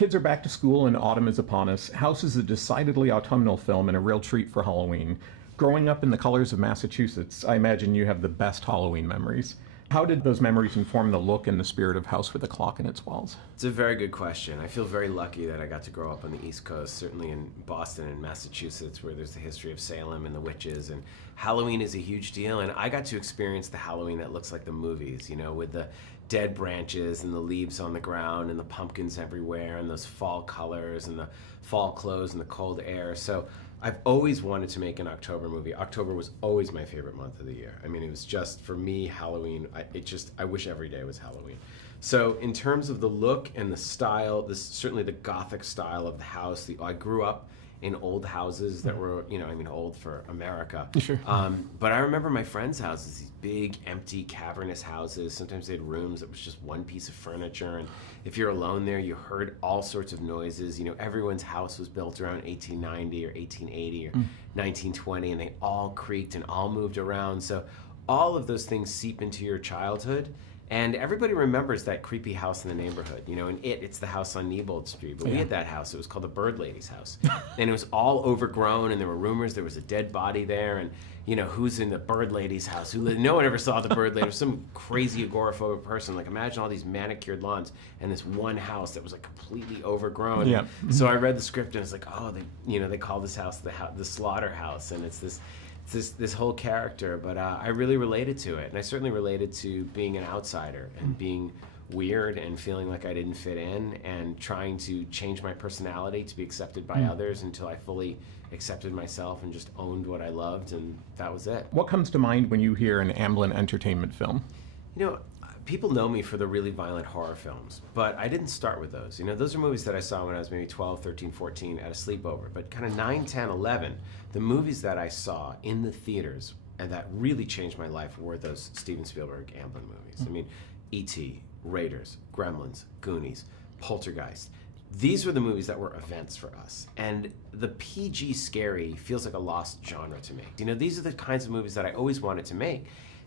Kids are back to school and autumn is upon us. House is a decidedly autumnal film and a real treat for Halloween. Growing up in the colors of Massachusetts, I imagine you have the best Halloween memories. How did those memories inform the look and the spirit of House with a Clock in its Walls? It's a very good question. I feel very lucky that I got to grow up on the East Coast, certainly in Boston and Massachusetts, where there's the history of Salem and the witches, and Halloween is a huge deal, and I got to experience the Halloween that looks like the movies, you know, with the dead branches and the leaves on the ground and the pumpkins everywhere and those fall colors and the fall clothes and the cold air. So I've always wanted to make an October movie. October was always my favorite month of the year. I mean, it was just, for me, Halloween, I wish every day was Halloween. So in terms of the look and the style, certainly the Gothic style of the house, I grew up in old houses that were, old for America. Sure. But I remember my friends' houses, these big, empty, cavernous houses. Sometimes they had rooms that was just one piece of furniture, and if you're alone there, you heard all sorts of noises. You know, everyone's house was built around 1890 or 1880 or 1920, and they all creaked and all moved around. So all of those things seep into your childhood. And everybody remembers that creepy house in the neighborhood. You know, and it's the house on Neibold Street. But we had that house. It was called the Bird Lady's house. And it was all overgrown, and there were rumors there was a dead body there. And, you know, who's in the Bird Lady's house? No one ever saw the Bird Lady. It was some crazy agoraphobic person. Like, imagine all these manicured lawns and this one house that was, like, completely overgrown. Yeah. So I read the script, and it's like, oh, they call this house the slaughterhouse. And it's this whole character, but I really related to it, and I certainly related to being an outsider and being weird and feeling like I didn't fit in and trying to change my personality to be accepted by others until I fully accepted myself and just owned what I loved, and that was it. What comes to mind when you hear an Amblin Entertainment film? You know, people know me for the really violent horror films, but I didn't start with those. You know, those are movies that I saw when I was maybe 12, 13, 14 at a sleepover. But kind of 9, 10, 11, the movies that I saw in the theaters and that really changed my life were those Steven Spielberg Amblin movies. I mean, E.T., Raiders, Gremlins, Goonies, Poltergeist. These were the movies that were events for us. And the PG scary feels like a lost genre to me. You know, these are the kinds of movies that I always wanted to make.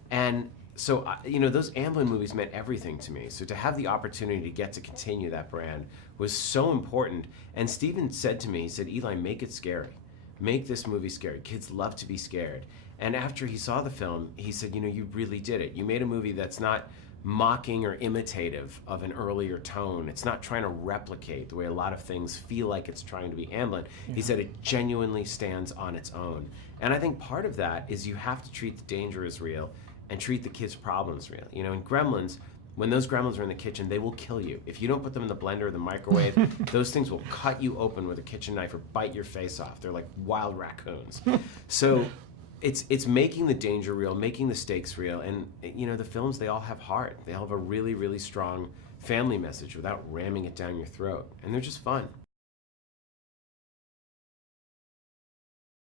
And so, those Amblin movies meant everything to me. So to have the opportunity to get to continue that brand was so important. And Steven said to me, he said, Eli, make it scary. Make this movie scary. Kids love to be scared. And after he saw the film, he said, you really did it. You made a movie that's not mocking or imitative of an earlier tone. It's not trying to replicate the way a lot of things feel like it's trying to be Amblin. Yeah. He said it genuinely stands on its own. And I think part of that is you have to treat the danger as real and treat the kids' problems real. You know, in Gremlins, when those gremlins are in the kitchen, they will kill you. If you don't put them in the blender or the microwave, those things will cut you open with a kitchen knife or bite your face off. They're like wild raccoons. So it's making the danger real, making the stakes real. And, the films, they all have heart. They all have a really, really strong family message without ramming it down your throat. And they're just fun.